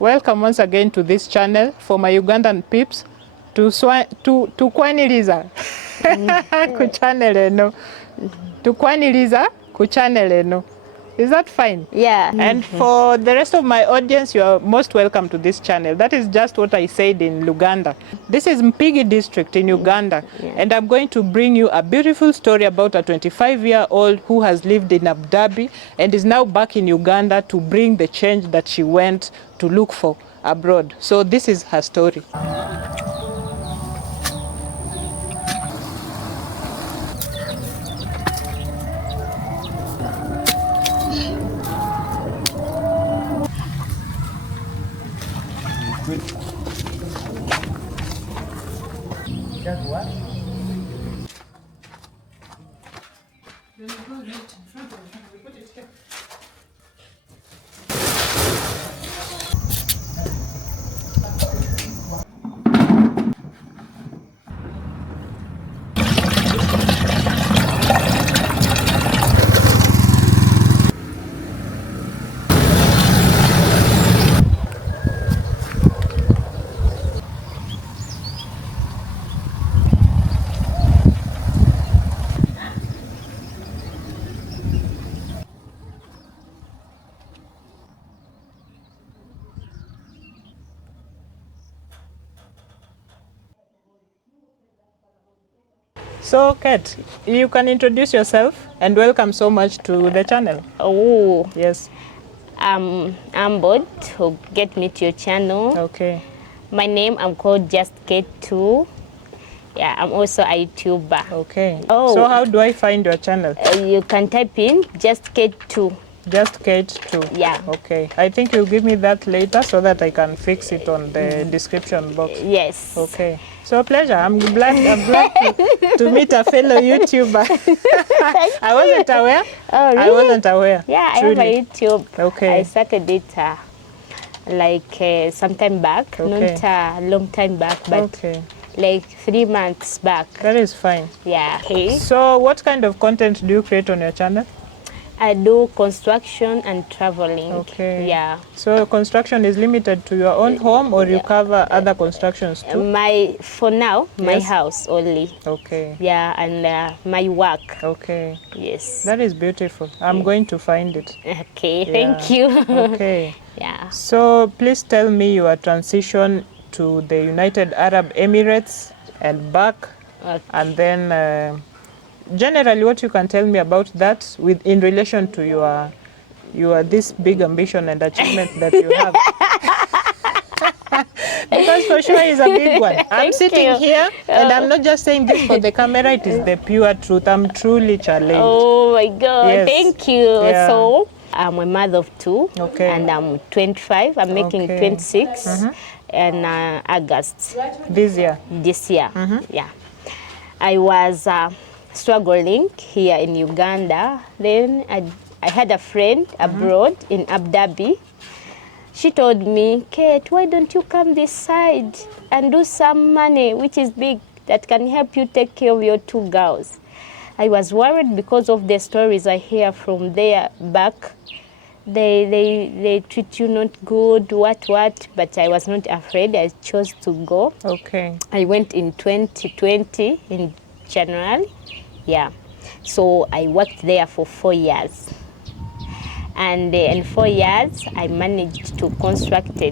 Welcome once again to this channel for my Ugandan peeps. Tukwaniriza ku channel eno. Tukwaniriza ku channel eno. Is that fine? Yeah. And for the rest of my audience, you are most welcome to this channel. That is just what I said in Uganda. This is Mpigi district in Uganda. Yeah. And I'm going to bring you a beautiful story about a 25-year-old who has lived in Abu Dhabi and is now back in Uganda to bring the change that she went to look for abroad. So this is her story. Just what? So, Cate, you can introduce yourself and welcome so much to the channel. Oh, Yes. I'm bored to get me to your channel. Okay. My name, I'm called Just Cate too. Yeah, I'm also a YouTuber. Okay. Oh. So how do I find your channel? You can type in Just Cate too. Just Cate too. Yeah. Okay. I think you'll give me that later so that I can fix it on the description box. Yes. Okay. So pleasure. I'm glad to meet a fellow YouTuber. I wasn't aware. Oh, really? I wasn't aware. Yeah, Truly. I have a YouTube. Okay. I started it some time back. Okay. Not a long time back, but Okay. like 3 months back. That is fine. Yeah. Okay. So what kind of content do you create on your channel? I do construction and traveling. Okay. Yeah. So construction is limited to your own home or you cover other constructions too? For now, my Yes. house only. Okay. Yeah, and my work. Okay. Yes. That is beautiful. I'm going to find it. Okay, thank you. Okay. Yeah. So please tell me your transition to the United Arab Emirates and back, Okay. and then generally what you can tell me about that in relation to your this big ambition and achievement that you have. Because for sure it's a big one. I'm Thank sitting you. here and I'm not just saying this for the camera, it is the pure truth. I'm truly challenged. Oh my God, Yes. thank you. Yeah. So, I'm a mother of 2, Okay. and I'm 25. I'm making Okay. 26 in August This year. this year. Yeah. I was struggling here in Uganda. Then I had a friend abroad in Abu Dhabi. She told me, Cate, why don't you come this side and do some money, which is big, that can help you take care of your 2 girls. I was worried because of the stories I hear from there back. They treat you not good, what, but I was not afraid. I chose to go. Okay. I went in 2020 in January. Yeah. So I worked there for 4 years. And in 4 years, I managed to construct a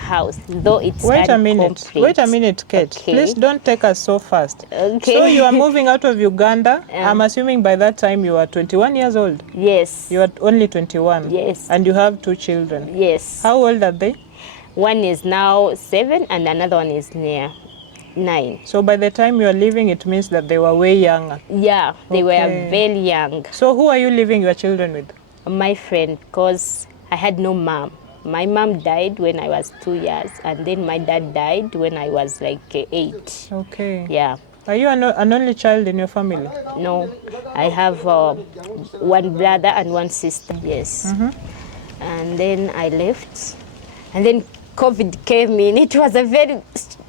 house, though it's Wait a minute. incomplete. Wait a minute, Cate. Okay. Please don't take us so fast. Okay. So you are moving out of Uganda. I'm assuming by that time you are 21 years old. Yes. You are only 21. Yes. And you have 2 children. Yes. How old are they? One is now 7 and another one is near 9. So by the time you are leaving, it means that they were way younger. Yeah, they Okay. were very young. So who are you leaving your children with? My friend, because I had no mom. My mom died when I was 2 years, and then my dad died when I was like 8. Okay. Yeah. Are you an only child in your family? No, I have 1 brother and 1 sister. Yes. And then I left, and then COVID came in. It was a very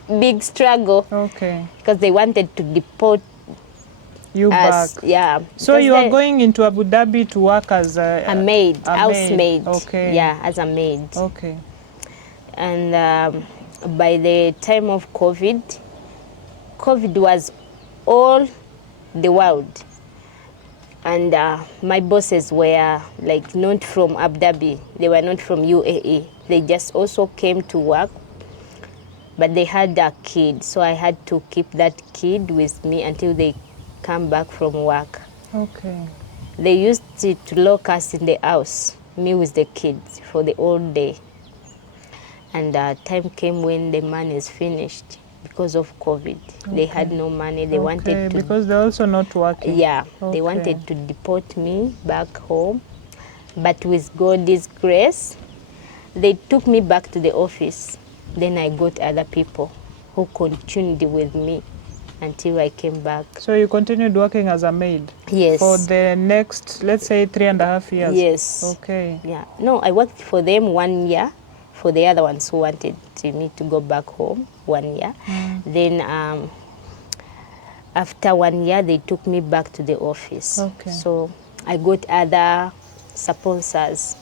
big struggle Okay. because they wanted to deport You us. back. Yeah. So because you are going into Abu Dhabi to work as a maid, a housemaid. maid. Okay. Yeah, as a maid. Okay. And by the time of COVID was all the world. And my bosses were like not from Abu Dhabi. They were not from UAE. They just also came to work, but they had a kid. So I had to keep that kid with me until they come back from work. Okay. They used to lock us in the house, me with the kids, for the whole day. And time came when the money is finished because of COVID. Okay. They had no money. They wanted to... because they're also not working. Yeah, they wanted to deport me back home. But with God's grace, they took me back to the office. Then I got other people who continued with me until I came back. So you continued working as a maid? Yes. For the next, let's say, 3.5 years? Yes. Okay. Yeah. No, I worked for them 1 year, for the other ones who wanted me to go back home 1 year. Then after 1 year, they took me back to the office. Okay. So I got other sponsors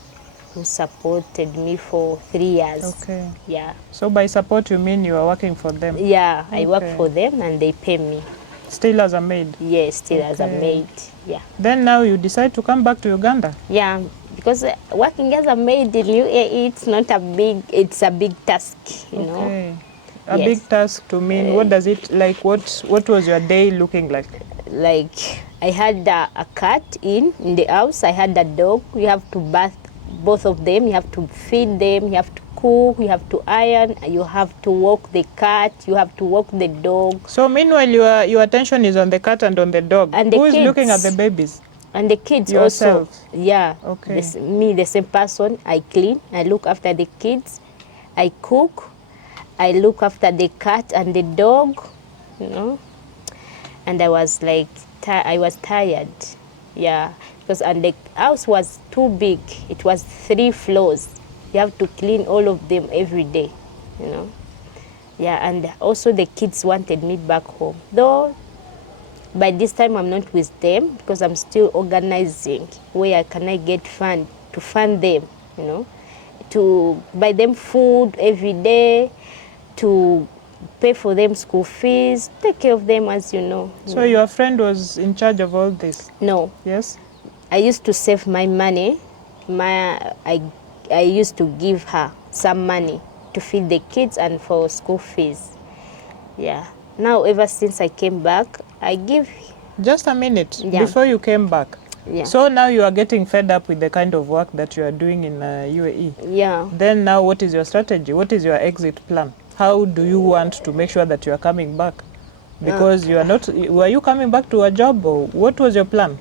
who supported me for 3 years. Okay. Yeah. So by support, you mean you are working for them? Yeah, I work for them and they pay me. Still as a maid? Yes, still as a maid, yeah. Then now you decide to come back to Uganda? Yeah, because working as a maid in UAE, it's a big task, you know. A big task to mean, what does it, like, what was your day looking like? Like, I had a cat in the house, I had a dog. You have to bath both of them, you have to feed them, you have to cook, you have to iron, you have to walk the cat, you have to walk the dog. So meanwhile, your attention is on the cat and on the dog. And Who is looking at the babies? And the kids Yourself. also. Yeah. Okay. The same person. I clean, I look after the kids, I cook, I look after the cat and the dog, you know. And I was like, I was tired. Yeah. And the house was too big. It was 3 floors. You have to clean all of them every day, you know. Yeah, and also the kids wanted me back home. Though by this time I'm not with them because I'm still organizing where can I get fund to fund them, you know, to buy them food every day, to pay for them school fees, take care of them, as you know. So your friend was in charge of all this? No. Yes? I used to save my money. I used to give her some money to feed the kids and for school fees. Yeah. Now, ever since I came back, I give... Just a minute, before you came back. Yeah. So now you are getting fed up with the kind of work that you are doing in UAE. Yeah. Then now what is your strategy? What is your exit plan? How do you want to make sure that you are coming back? Because you are not... Were you coming back to a job or what was your plan?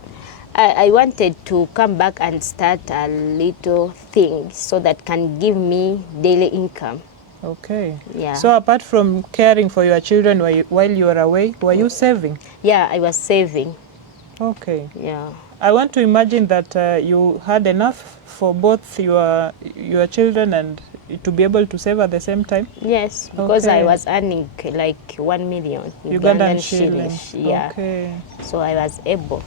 I wanted to come back and start a little thing so that can give me daily income. Okay. Yeah. So apart from caring for your children while you were away, were you saving? Yeah, I was saving. Okay. Yeah. I want to imagine that you had enough for both your children and to be able to save at the same time? Yes, because I was earning like 1 million Ugandan shillings. Yeah. Okay. So I was able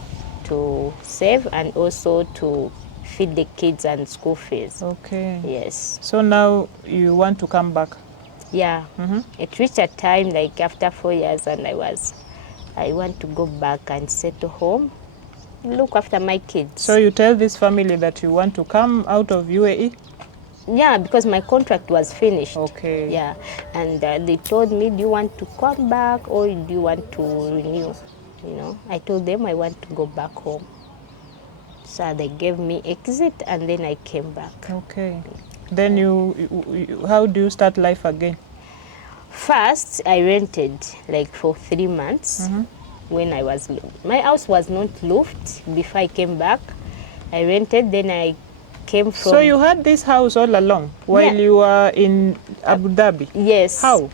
to save and also to feed the kids and school fees. Okay. Yes. So now you want to come back? Yeah. It reached a time like after 4 years and I want to go back and settle home, look after my kids. So you tell this family that you want to come out of UAE? Yeah, because my contract was finished. Okay. Yeah, and they told me, do you want to come back or do you want to renew? You know, I told them I want to go back home. So they gave me exit and then I came back. Okay. Then how do you start life again? First, I rented like for 3 months when my house was not loofed before I came back. I rented, then I came from... So you had this house all along while you were in Abu Dhabi? Yes. How?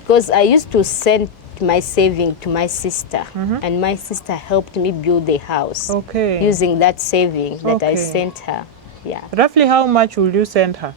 Because I used to send my saving to my sister, and my sister helped me build the house. Okay. Using that saving that I sent her. Yeah. Roughly how much will you send her?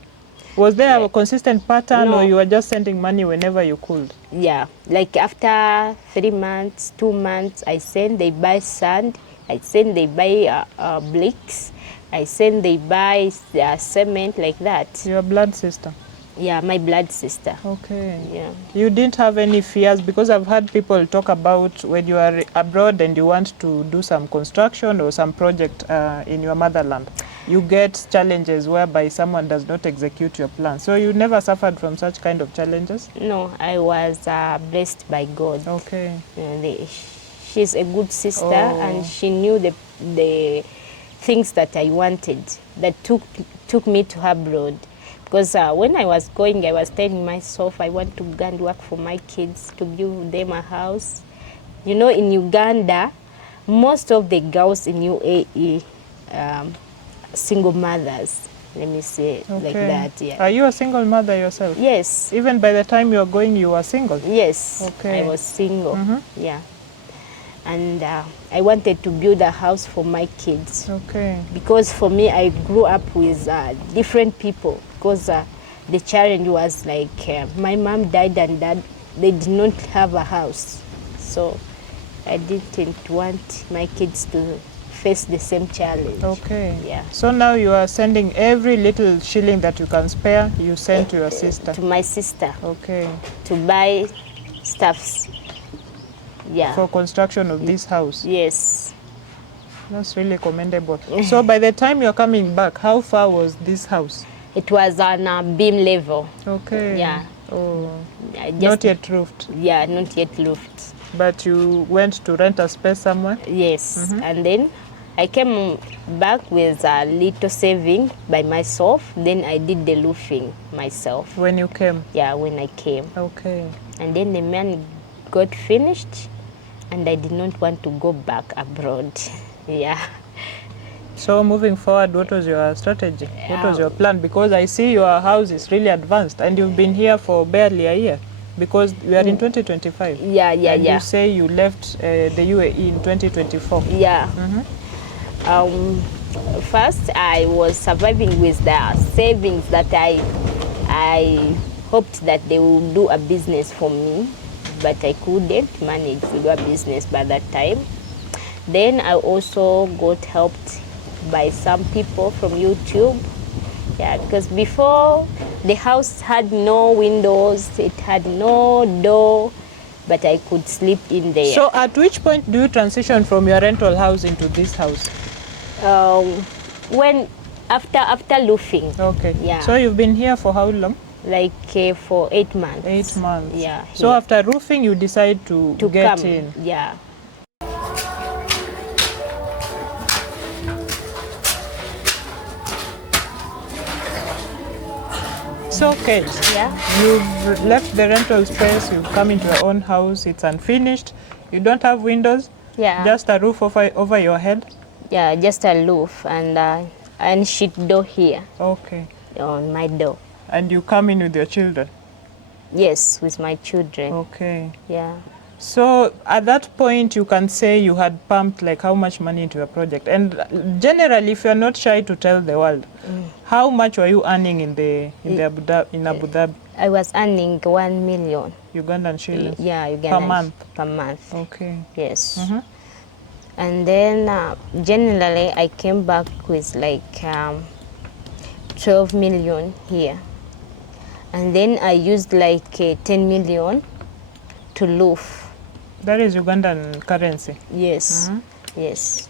Was there a consistent pattern or you were just sending money whenever you could? Yeah, like after 3 months, 2 months, I send, they buy sand, I send, they buy bricks, I send, they buy cement, like that. Your blood sister? Yeah, my blood sister. Okay. Yeah. You didn't have any fears, because I've heard people talk about when you are abroad and you want to do some construction or some project in your motherland, you get challenges whereby someone does not execute your plan. So you never suffered from such kind of challenges? No, I was blessed by God. Okay. She's a good sister, Oh. and she knew the things that I wanted that took me to abroad. Because when I was going, I was telling myself I want to go and work for my kids, to build them a house. You know, in Uganda, most of the girls in UAE, single mothers, let me say it like that. Yeah. Are you a single mother yourself? Yes. Even by the time you were going, you were single? Yes. Okay. I was single. Yeah. And I wanted to build a house for my kids. Okay. Because for me, I grew up with different people. Because the challenge was like, my mom died and dad, they did not have a house. So I didn't want my kids to face the same challenge. Okay. Yeah. So now you are sending every little shilling that you can spare, you send to your sister? To my sister. Okay. To buy stuffs. Yeah. For construction of this house? Yes. That's really commendable. So by the time you're coming back, how far was this house? It was on a beam level. Okay. Yeah. Oh. Not yet roofed? Yeah, not yet roofed. But you went to rent a space somewhere? Yes. And then I came back with a little saving by myself. Then I did the roofing myself. When you came? Yeah, when I came. Okay. And then the man got finished, and I did not want to go back abroad. Yeah. So moving forward, what was your strategy? What was your plan? Because I see your house is really advanced and you've been here for barely a year, because we are in 2025. Yeah. You say you left the UAE in 2024. Yeah. First, I was surviving with the savings that I hoped that they would do a business for me, but I couldn't manage to do a business by that time. Then I also got helped by some people from YouTube. Yeah, because before the house had no windows, it had no door, but I could sleep in there. So at which point do you transition from your rental house into this house? When after roofing. Okay. Yeah. So you've been here for how long? Like for 8 months. 8 months. Yeah. So here. after roofing, you decide to get come in. Yeah. So Kate, Yeah. you've left the rental space, you've come into your own house, it's unfinished, you don't have windows, Yeah. just a roof over your head? Yeah, just a roof and sheet door here Okay. on my door. And you come in with your children? Yes, with my children. Okay. Yeah. So at that point, you can say you had pumped like how much money into your project? And generally, if you're not shy to tell the world, how much were you earning in Abu Dhabi? I was earning 1 million. Ugandan shillings? Yeah, Ugandan. Per month? Per month. Okay. Yes. And then generally I came back with like 12 million here. And then I used like 10 million to roof. That is Ugandan currency? Yes. Yes.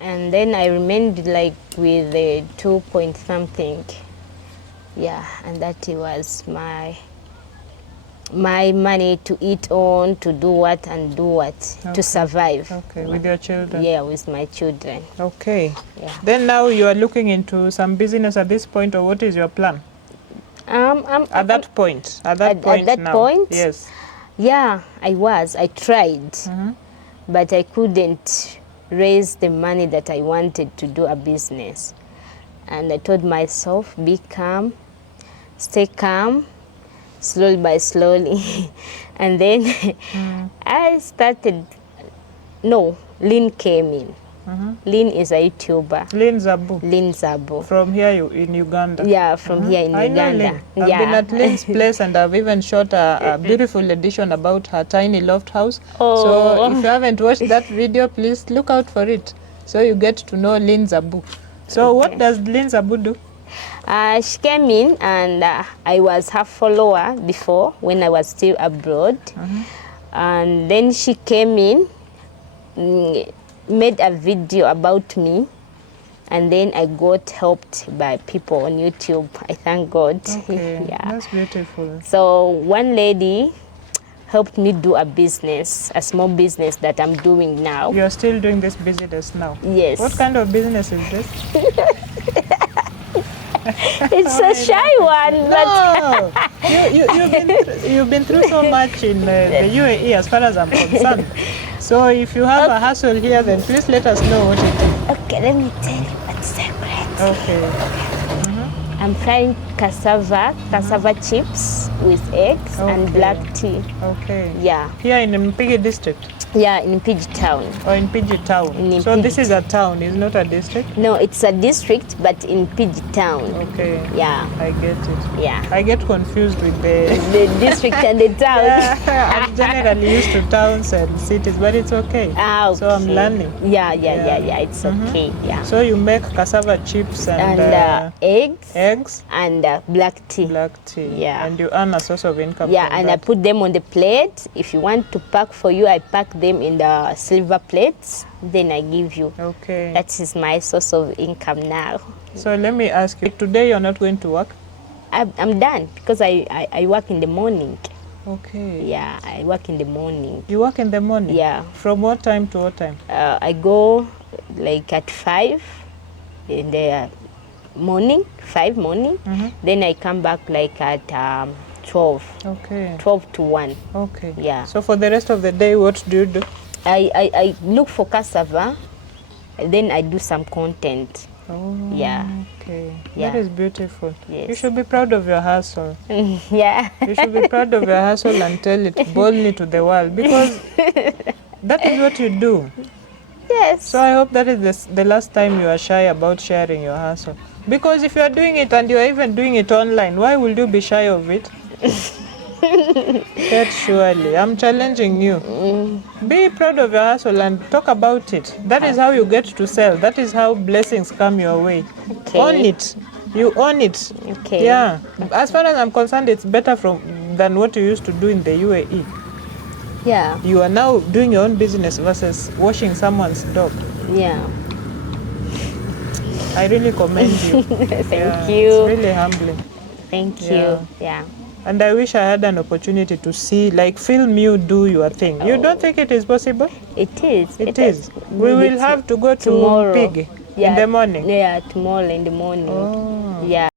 And then I remained like with 2 point something. Yeah, and that was my money to eat on, to do what and do what, to survive. Okay, with your children? Yeah, with my children. Okay. Yeah. Then now you are looking into some business at this point, or what is your plan? At that point now? Yes. Yeah, I tried, but I couldn't raise the money that I wanted to do a business. And I told myself, be calm, stay calm, slowly by slowly. And then I started, Lynn came in. Lynn is a YouTuber. Lynn Zabu? Lynn Zabu. From here in Uganda? Yeah, from here in I Uganda. know Lynn. I've been at Lynn's place and I've even shot a beautiful edition about her tiny loft house. Oh. So if you haven't watched that video, please look out for it, so you get to know Lynn Zabu. So what does Lynn Zabu do? She came in and I was her follower before when I was still abroad. And then she came in, made a video about me, and then I got helped by people on YouTube. I thank God. Okay, Yeah. that's beautiful. So one lady helped me do a business, a small business that I'm doing now. You're still doing this business now? Yes. What kind of business is this? It's a shy one, but No, you've been through so much in the UAE as far as I'm concerned. So if you have a hassle here, then please let us know what it is. okay, let me tell you what's secret. Okay. I'm frying cassava chips with eggs and Okay. black tea. Okay. Yeah, Here in Mpigi district yeah, in PG Town. or in PG town? In So Mpigi. this is a town, it's not a district? No, it's a district, but in PG Town. Okay. Yeah, I get it. yeah. I get confused with the... The district and the town. Yeah, I'm generally used to towns and cities, but it's okay. Ah, So I'm okay. learning. Yeah. It's okay. Yeah. So you make cassava chips and, And eggs eggs, and black tea. black tea, Yeah. and you earn a source of income Yeah, from and that. I put them on the plate. If you want to pack for you, I pack them in the silver plates. Then I give you. Okay. That is my source of income now. So let me ask you, today you're not going to work? I'm done because I work in the morning. Okay. Yeah, I work in the morning. You work in the morning? Yeah. From what time to what time? I go like at 5 in the morning, 5 morning. Then I come back like at 12 Okay. to 1. Okay. Yeah. So for the rest of the day, what do you do? I look for cassava, then I do some content. Oh, Yeah. okay. Yeah. That is beautiful. Yes. You should be proud of your hustle. Yeah. You should be proud of your hustle and tell it boldly to the world, because that is what you do. Yes. So I hope that is the last time you are shy about sharing your hustle. Because if you are doing it and you are even doing it online, why will you be shy of it? That surely. I'm challenging you. Be proud of your hustle and talk about it. That is how you get to sell. That is how blessings come your way. Okay. Own it. You own it. Okay. Yeah. As far as I'm concerned, it's better than what you used to do in the UAE. Yeah. You are now doing your own business versus washing someone's dog. Yeah. I really commend you. Thank you. It's really humbling. Thank Yeah. you. Yeah. And I wish I had an opportunity to see, like, film you do your thing. You don't think it is possible? It is. It is. We will have to go to tomorrow. Pig Yeah. in the morning. Yeah, tomorrow in the morning. Oh. Yeah.